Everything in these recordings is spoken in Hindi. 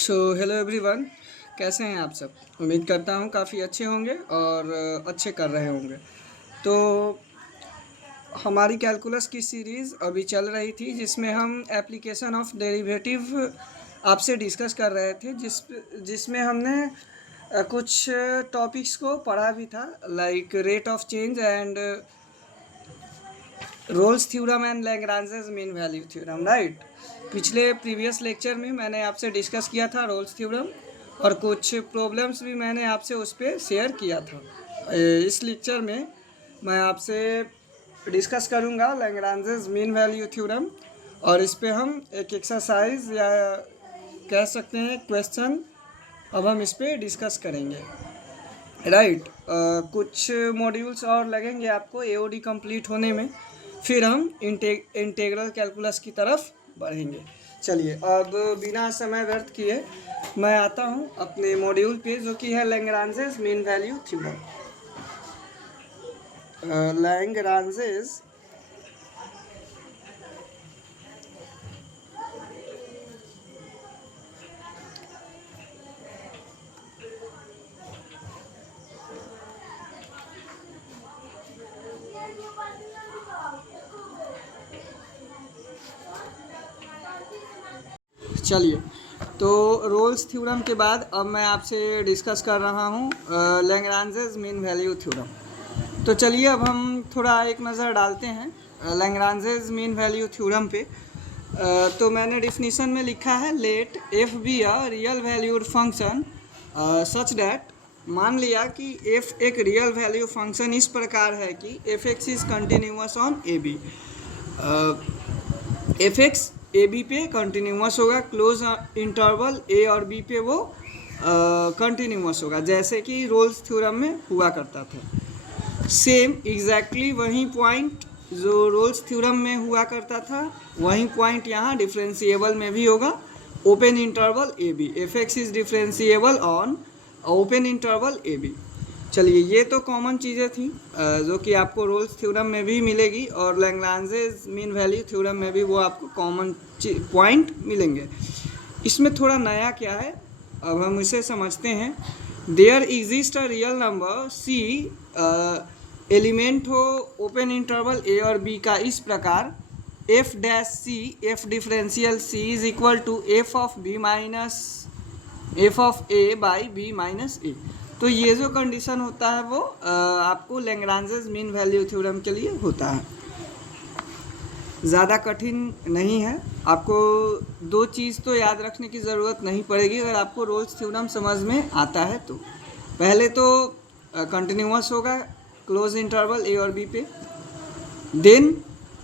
Hello everyone. कैसे हैं आप सब? उम्मीद करता हूँ काफ़ी अच्छे होंगे और अच्छे कर रहे होंगे। तो हमारी कैलकुलस की सीरीज़ अभी चल रही थी जिसमें हम एप्लीकेशन ऑफ डेरिवेटिव आपसे डिस्कस कर रहे थे, जिसमें हमने कुछ टॉपिक्स को पढ़ा भी था, like rate of change and Rolle's theorem and Lagrange's mean value theorem, right. पिछले प्रीवियस लेक्चर में मैंने आपसे डिस्कस किया था रोल्स थ्योरम, और कुछ प्रॉब्लम्स भी मैंने आपसे उस पर शेयर किया था। इस लेक्चर में मैं आपसे डिस्कस करूंगा लैग्रांजेस मीन वैल्यू थ्योरम, और इस पे हम एक एक्सरसाइज या कह सकते हैं क्वेश्चन अब हम इस पे डिस्कस करेंगे, राइट। कुछ मॉड्यूल्स और लगेंगे आपको एओडी कंप्लीट होने में, फिर हम इंटीग्रल कैलकुलस की तरफ बढ़ेंगे। चलिए अब बिना समय व्यर्थ किए मैं आता हूँ अपने मॉड्यूल पे, जो कि है Lagrange's mean value theorem. Lagrange's चलिए, तो रोल्स थ्योरम के बाद अब मैं आपसे डिस्कस कर रहा हूँ लैग्रांजेस मीन वैल्यू थ्योरम। तो चलिए अब हम थोड़ा एक नज़र डालते हैं लैग्रांजेस मीन वैल्यू थ्योरम पे। तो मैंने डिफिनीशन में लिखा है, let f be a real valued function such that, मान लिया कि एफ एक रियल वैल्यू फंक्शन इस प्रकार है कि f x is continuous on a b. F x a b पे कंटिन्यूअस होगा, क्लोज इंटरवल ए और बी पे वो कंटिन्यूअस होगा, जैसे कि रोल्स थ्योरम में हुआ करता था। सेम एग्जैक्टली वही पॉइंट जो रोल्स थ्योरम में हुआ करता था, वही पॉइंट यहाँ डिफरेंशिएबल में भी होगा, open interval a b. F x is differentiable on open interval a b. चलिए, ये तो कॉमन चीज़ें थी जो कि आपको रोल्स थ्योरम में भी मिलेगी, और लैग्रांजेस मीन वैल्यू थ्योरम में भी वो आपको कॉमन पॉइंट मिलेंगे। इसमें थोड़ा नया क्या है, अब हम इसे समझते हैं। There exist a real number c, element हो ओपन इंटरवल ए और बी का इस प्रकार, f dash c, f differential c is equal to f of b minus f of a by b minus a. तो ये जो कंडीशन होता है वो आपको लैग्रांजेस मीन वैल्यू थ्योरम के लिए होता है, ज़्यादा कठिन नहीं है। आपको दो चीज़ तो याद रखने की ज़रूरत नहीं पड़ेगी अगर आपको रोल्स थ्योरम समझ में आता है तो। पहले तो कंटिन्यूअस होगा क्लोज इंटरवल ए और बी पे, देन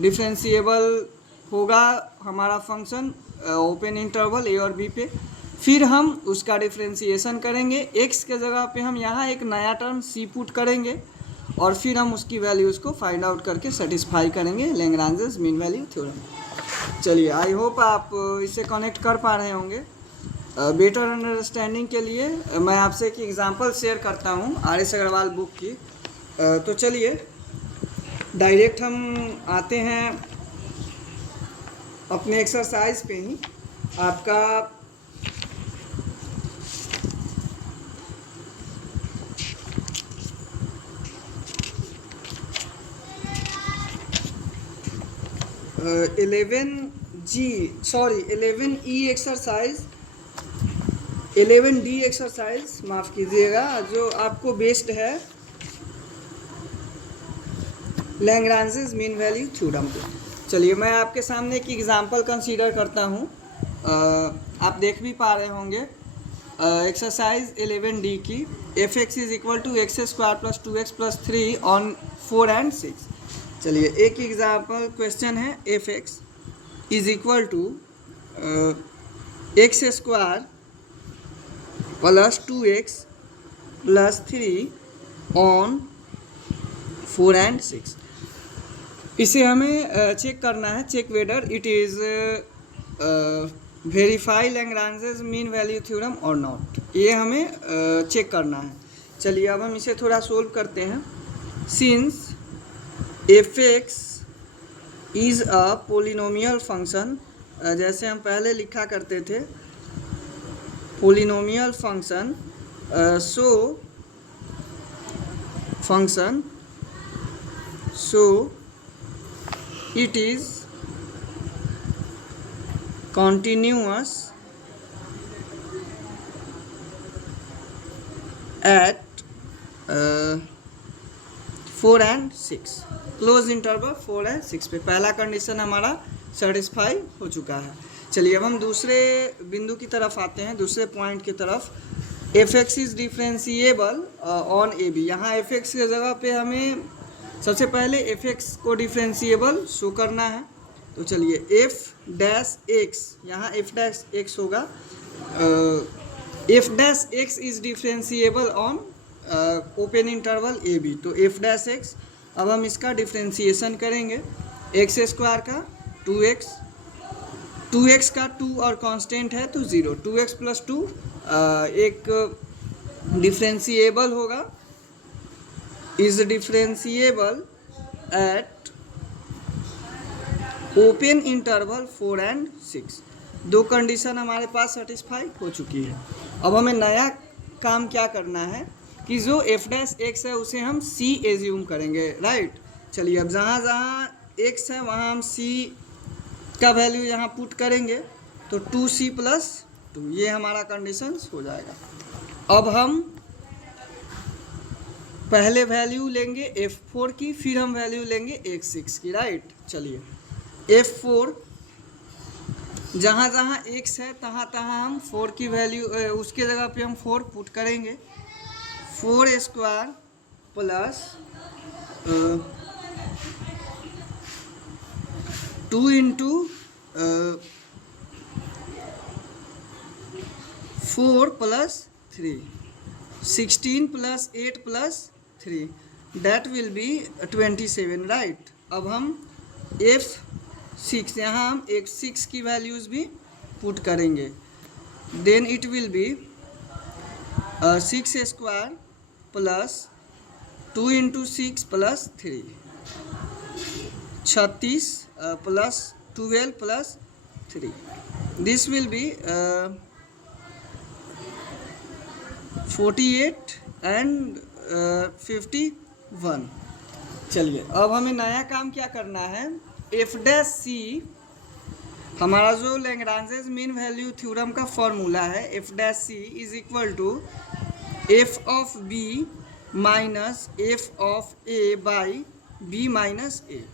डिफरेंशिएबल होगा हमारा फंक्शन ओपन इंटरवल ए और बी पे, फिर हम उसका डिफ्रेंसिएशन करेंगे, एक्स के जगह पे हम यहाँ एक नया टर्म सी पुट करेंगे, और फिर हम उसकी वैल्यूज़ को फाइंड आउट करके सेटिस्फाई करेंगे लैग्रांजेस मीन वैल्यू थ्योरम। चलिए, आई होप आप इसे कनेक्ट कर पा रहे होंगे। बेटर अंडरस्टैंडिंग के लिए मैं आपसे एक एग्जांपल शेयर करता हूँ आर एस अग्रवाल बुक की। तो चलिए डायरेक्ट हम आते हैं अपने एक्सरसाइज पे ही। आपका इलेवन ई एक्सरसाइज, 11D एक्सरसाइज माफ़ कीजिएगा, जो आपको बेस्ड है लैग्रांजेस मीन वैल्यू थ्योरम पे। चलिए, मैं आपके सामने एक एग्जांपल कंसीडर करता हूँ, आप देख भी पा रहे होंगे। एक्सरसाइज 11D की, f x is equal to x square plus 2x plus 3 ऑन 4 and 6। चलिए, एक एग्जाम्पल क्वेश्चन है, f x is equal to x square plus 2x plus 3 ऑन 4 and 6। इसे हमें चेक करना है, check whether it is verify Lagrange's mean value theorem और नॉट, ये हमें चेक करना है। चलिए अब हम इसे थोड़ा सोल्व करते हैं। Since F x is a polynomial function, जैसे हम पहले लिखा करते थे, polynomial function so it is continuous at 4 and 6, close interval 4 and 6 पे पहला कंडीशन हमारा सेटिस्फाई हो चुका है। चलिए अब हम दूसरे बिंदु की तरफ आते हैं, दूसरे पॉइंट की तरफ। F x is differentiable on a b. यहाँ एफ एक्स की जगह पे हमें सबसे पहले एफ एक्स को डिफ्रेंशिएबल शो करना है। तो चलिए एफ डैश एक्स, यहाँ एफ डैश एक्स होगा, f dash x is differentiable on open interval a b. तो एफ डैश एक्स, अब हम इसका डिफ्रेंशिएशन करेंगे। एक्स स्क्वायर का 2x, 2x का 2 और कांस्टेंट है तो 0, 2x प्लस 2 एक डिफ्रेंशिएबल होगा, is differentiable at open interval 4 and 6। दो कंडीशन हमारे पास सेटिस्फाई हो चुकी है। अब हमें नया काम क्या करना है कि जो एफ डैश एक्स है उसे हम सी एज्यूम करेंगे, राइट। चलिए अब जहाँ जहाँ एक्स है वहाँ हम सी का वैल्यू यहाँ पुट करेंगे तो 2c प्लस 2, ये हमारा कंडीशन हो जाएगा। अब हम पहले वैल्यू लेंगे f4 की, फिर हम वैल्यू लेंगे x6 की, राइट। चलिए f4 जहाँ जहाँ x है तहाँ तहाँ हम 4 की वैल्यू, उसके जगह पे हम 4 पुट करेंगे। 4 square plus 2 into 4 plus 3, 16 plus 8 plus 3, that will be 27, right. अब हम f6, यहाँ हम f6 की वैल्यूज़ भी पुट करेंगे। Then it will be 6 square plus 2 into 6 plus 3, 36 plus 12 plus 3, this will be 48 and 51। चलिए अब हमें नया काम क्या करना है, एफ डैश सी, हमारा जो लैग्रांजेस मीन वैल्यू थ्योरम का फॉर्मूला है, f dash c is equal to f of b minus f of a by b minus a,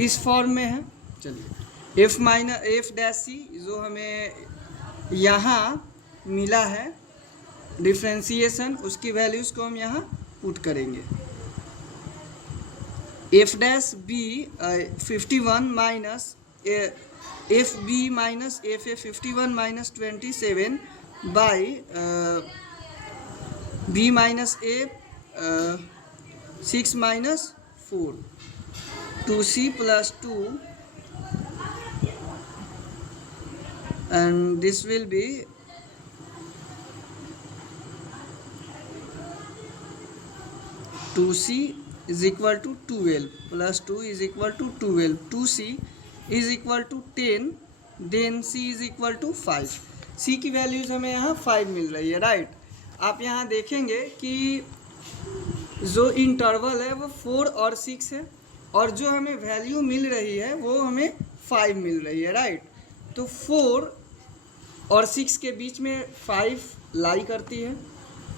इस फॉर्म में है। चलिए एफ डैश सी जो हमें यहाँ मिला है डिफ्रेंशिएशन, उसकी वैल्यूज़ को हम यहाँ पुट करेंगे। F dash b 51 minus f b minus f a 51 minus 27 by b minus a 6 minus 4, 2c plus 2 and this will be 2c is equal to 12 plus 2 is equal to 12, 2c is equal to 10, then c is equal to 5। c की वैल्यूज़ हमें यहाँ 5 मिल रही है, राइट। आप यहाँ देखेंगे कि जो इंटरवल है वो 4 और 6 है और जो हमें वैल्यू मिल रही है वो हमें 5 मिल रही है, राइट। तो 4 और 6 के बीच में 5 लाई करती है,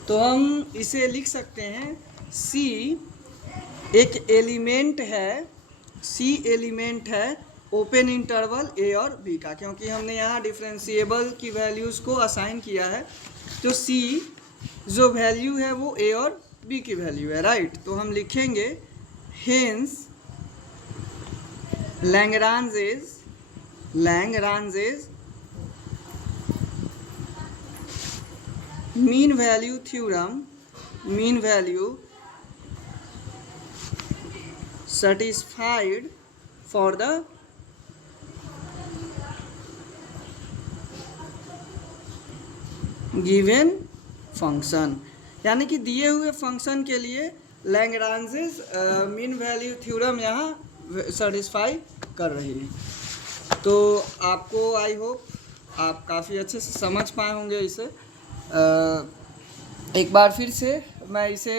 तो हम इसे लिख सकते हैं C एक एलिमेंट है, C एलिमेंट है ओपन इंटरवल A और B का, क्योंकि हमने यहाँ डिफरेंशिएबल की वैल्यूज़ को असाइन किया है। तो C जो वैल्यू है वो A और B की वैल्यू है, राइट। तो हम लिखेंगे hence Lagrange's mean value theorem, mean value satisfied for the given function, यानी कि दिए हुए फंक्शन के लिए लैग्रांजेस मीन वैल्यू थ्योरम यहाँ सेटिस्फाई कर रही है। तो आपको आई होप आप काफ़ी अच्छे से समझ पाए होंगे इसे। एक बार फिर से मैं इसे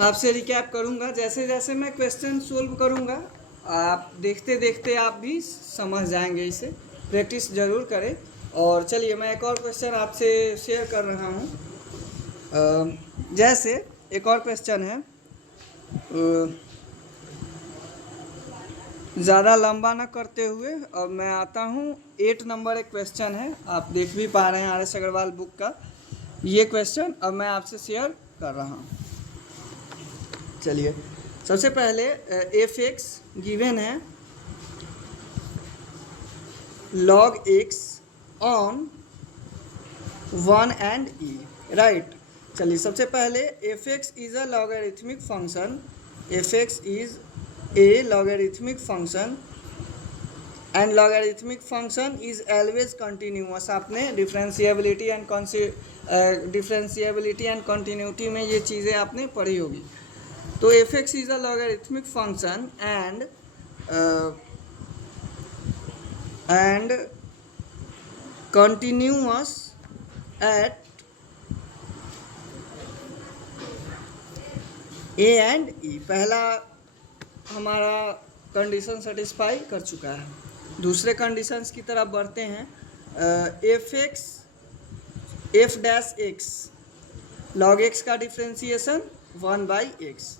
आपसे रिकैप करूंगा। जैसे जैसे मैं क्वेश्चन सोल्व करूंगा आप देखते देखते आप भी समझ जाएंगे, इसे प्रैक्टिस ज़रूर करें। और चलिए मैं एक और क्वेश्चन आपसे शेयर कर रहा हूँ। जैसे एक और क्वेश्चन है, ज़्यादा लंबा ना करते हुए अब मैं आता हूँ। 8 नंबर एक क्वेश्चन है, आप देख भी पा रहे हैं RS अग्रवाल बुक का ये क्वेश्चन अब मैं आपसे शेयर कर रहा हूँ। चलिए सबसे पहले एफ एक्स गिवन है log x on 1 and e, right. चलिए सबसे पहले f x is a logarithmic function, f x is a logarithmic function and logarithmic function is always continuous. आपने डिफरेंशिएबिलिटी एंड कंटिन्यूटी में ये चीज़ें आपने पढ़ी होगी। तो f x is a logarithmic function and continuous at a and e. पहला हमारा कंडीशन सेटिस्फाई कर चुका है। दूसरे कंडीशंस की तरफ बढ़ते हैं। F dash x log x का differentiation 1/x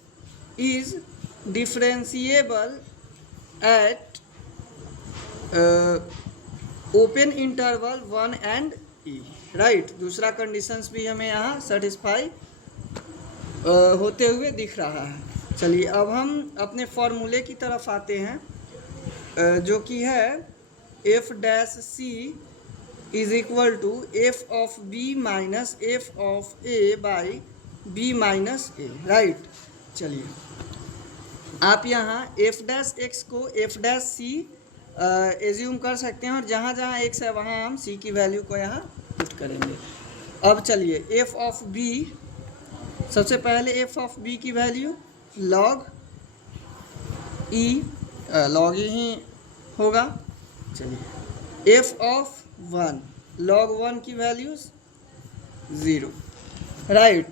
is differentiable at open interval 1 and e, right. दूसरा कंडीशंस भी हमें यहाँ सेटिस्फाई होते हुए दिख रहा है। चलिए अब हम अपने फॉर्मूले की तरफ आते हैं, जो कि है f dash c is equal to f of b minus f of a by b minus a, right. चलिए आप यहाँ एफ डैश एक्स को एफ डैश सी एज्यूम कर सकते हैं और जहाँ जहाँ एक्स है वहाँ हम सी की वैल्यू को यहाँ पुट करेंगे। अब चलिए एफ ऑफ बी, सबसे पहले एफ ऑफ बी की वैल्यू लॉग ई ही होगा। चलिए एफ ऑफ 1 log 1 की वैल्यूज 0, राइट।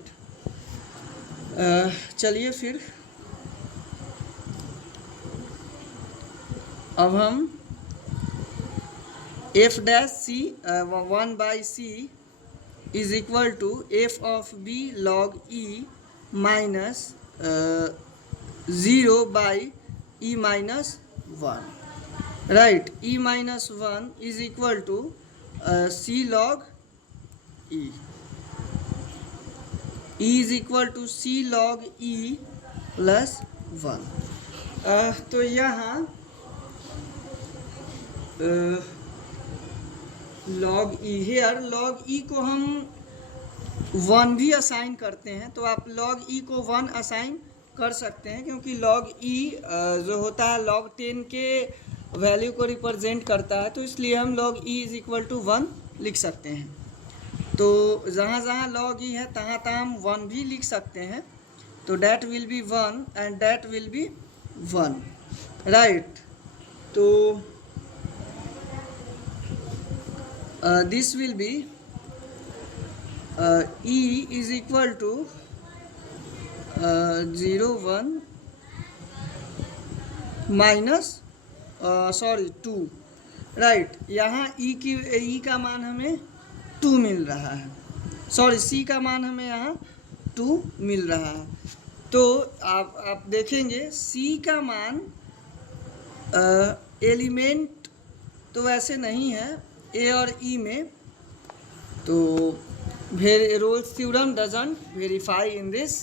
चलिए फिर अब हम f dash c 1/c is equal to f of b log e minus 0/e minus 1, right. e minus 1 is equal to c log e, e is equal to c log e plus 1। तो यहाँ log e, here log e को हम 1 भी असाइन करते हैं, तो आप log e को 1 असाइन कर सकते हैं क्योंकि log e जो होता है log 10 के वैल्यू को रिप्रेजेंट करता है, तो इसलिए हम log e is equal to 1 लिख सकते हैं। तो जहाँ जहाँ log e है तहाँ तहाँ हम 1 भी लिख सकते हैं, तो that will be 1 and that will be 1, right. तो this will be e is equal to 0 1 minus 2, right. यहाँ e का मान हमें 2 मिल रहा है, c का मान हमें यहाँ 2 मिल रहा है। तो आप देखेंगे c का मान एलिमेंट तो वैसे नहीं है ए और ई में, तो Rolle's theorem doesn't verify in this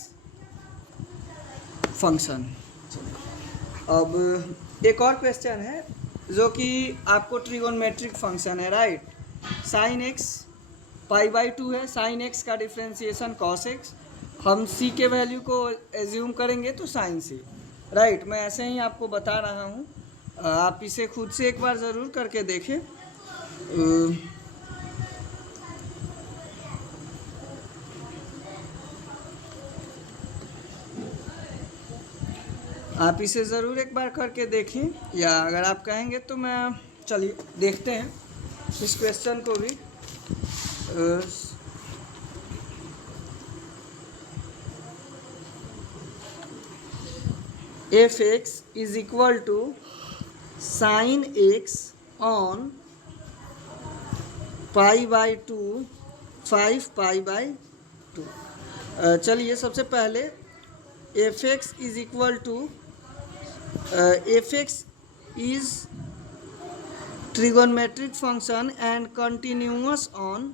function. अब एक और क्वेश्चन है जो कि आपको ट्रिगोनमेट्रिक फंक्शन है, राइट। साइन एक्स π/2 है, साइन एक्स का डिफ्रेंसिएशन कॉस एक्स, हम सी के वैल्यू को एज्यूम करेंगे तो साइन सी, राइट। मैं ऐसे ही आपको बता रहा हूँ, आप इसे खुद से एक बार ज़रूर करके देखें। आप इसे ज़रूर एक बार करके देखें, या अगर आप कहेंगे तो मैं चलिए देखते हैं इस क्वेश्चन को भी। F x is equal to sine x on pi by two 5 pi by two. चलिए सबसे पहले f x is equal to f x is trigonometric function and continuous on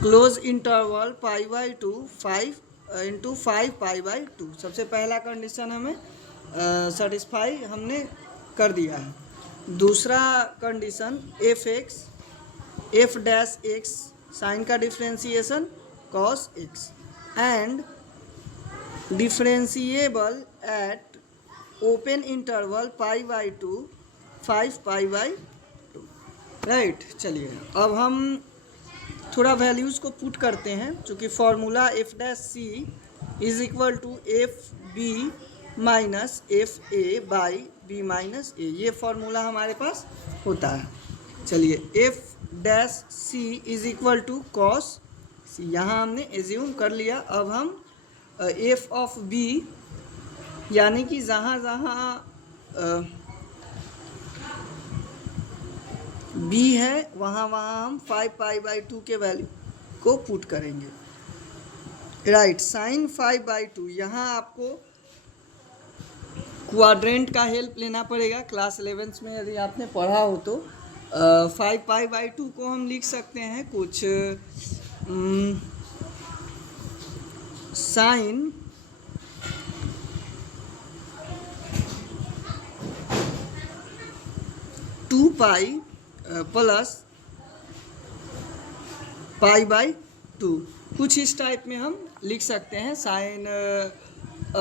closed interval pi by two 5 into 5 pi by two. सबसे पहला कंडीशन हमें सेटिस्फाई हमने कर दिया है। दूसरा condition f dash x sine का differentiation cos x and differentiable at open interval pi by two 5 pi by two. Right, चलिए अब हम थोड़ा वैल्यूज़ को पुट करते हैं। चूँकि formula f dash c is equal to f b minus f a by b minus a, ये फॉर्मूला हमारे पास होता है। चलिए f dash c is equal to cos c, यहाँ हमने एज्यूम कर लिया। अब हम एफ ऑफ बी यानी कि जहाँ जहाँ बी है वहाँ वहाँ हम 5 पाई बाई टू के वैल्यू को पुट करेंगे। राइट, साइन 5 बाई टू, यहाँ आपको क्वाड्रेंट का हेल्प लेना पड़ेगा। क्लास 11th में यदि आपने पढ़ा हो तो 5 पाई बाई टू को हम लिख सकते हैं कुछ sine 2 pi plus pi by two, कुछ इस टाइप में हम लिख सकते हैं साइन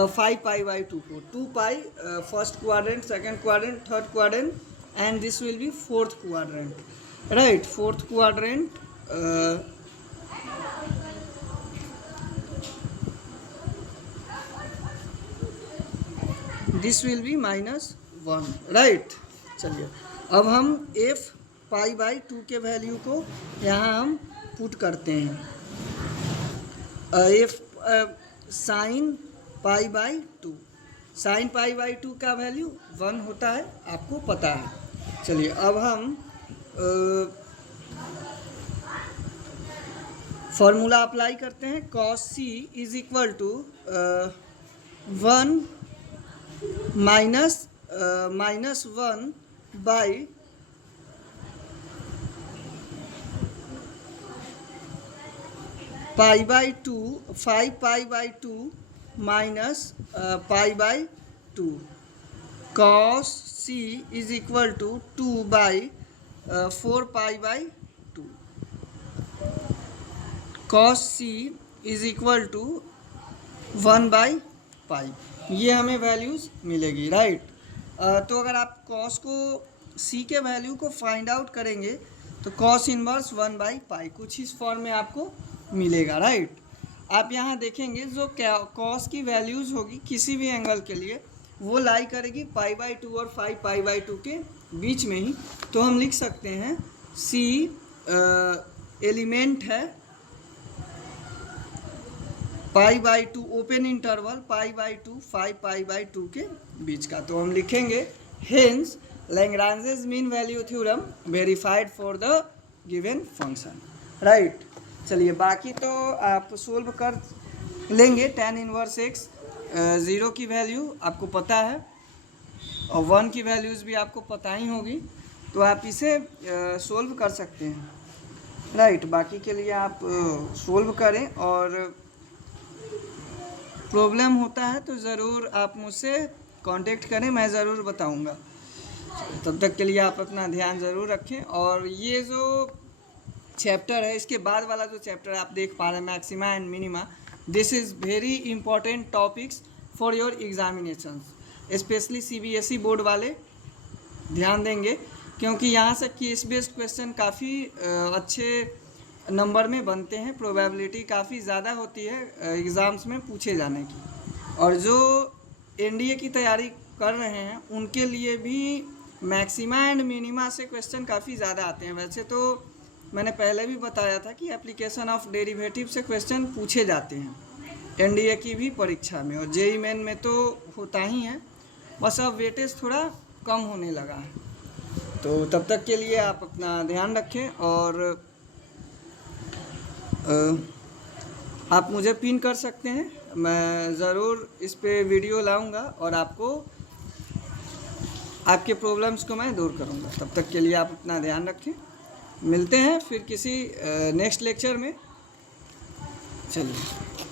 5 पाई बाई टू को। 2 pi first quadrant, second quadrant, third quadrant and this will be fourth quadrant. Right, fourth quadrant this will be -1। Right, चलिए अब हम एफ पाई बाई टू के वैल्यू को यहाँ हम पुट करते हैं। F sine pi by two, sine pi by two का वैल्यू 1 होता है, आपको पता है। चलिए अब हम फॉर्मूला अप्लाई करते हैं। Cos c is equal to 1 minus 1 by pi by two 5 pi by two minus pi by two. Cos c is equal to 2 by 4 pi by two. Cos c is equal to 1 by pi, ये हमें वैल्यूज़ मिलेगी। राइट, तो अगर आप कॉस को सी के वैल्यू को फाइंड आउट करेंगे तो कॉस इनवर्स 1 बाई पाई कुछ इस फॉर्म में आपको मिलेगा। राइट, आप यहाँ देखेंगे जो कॉस की वैल्यूज़ होगी किसी भी एंगल के लिए वो लाई करेगी पाई बाई टू और 5 पाई बाई टू के बीच में ही। तो हम लिख सकते हैं सी एलिमेंट है पाई by to open interval pi by two 5 pi by two के बीच का। तो हम लिखेंगे hence Lagrange's mean value theorem verified for the given function. Right, चलिए बाकी तो आप सोल्व कर लेंगे। tan इनवर्स एक्स 0 की वैल्यू आपको पता है और 1 की वैल्यूज़ भी आपको पता ही होगी, तो आप इसे सोल्व कर सकते हैं। राइट, बाकी के लिए आप सोल्व करें और प्रॉब्लम होता है तो ज़रूर आप मुझसे कांटेक्ट करें, मैं ज़रूर बताऊंगा। तब तक के लिए आप अपना ध्यान ज़रूर रखें। और ये जो चैप्टर है इसके बाद वाला जो चैप्टर आप देख पा रहे हैं maxima and minima, this is very important topics for your examinations, specially CBSE board वाले ध्यान देंगे क्योंकि यहाँ से केस बेस्ड क्वेश्चन काफ़ी अच्छे नंबर में बनते हैं, प्रोबेबिलिटी काफ़ी ज़्यादा होती है एग्ज़ाम्स में पूछे जाने की। और जो NDA की तैयारी कर रहे हैं उनके लिए भी मैक्सिमा एंड मिनिमा से क्वेश्चन काफ़ी ज़्यादा आते हैं। वैसे तो मैंने पहले भी बताया था कि एप्लीकेशन ऑफ डेरिवेटिव से क्वेश्चन पूछे जाते हैं एनडीए की भी परीक्षा में, और जेई मेन में तो होता ही है, बस अब वेटेज थोड़ा कम होने लगा है। तो तब तक के लिए आप अपना ध्यान रखें, और आप मुझे पिन कर सकते हैं, मैं ज़रूर इस पे वीडियो लाऊंगा और आपको आपके प्रॉब्लम्स को मैं दूर करूंगा। तब तक के लिए आप अपना ध्यान रखें, मिलते हैं फिर किसी नेक्स्ट लेक्चर में। चलिए।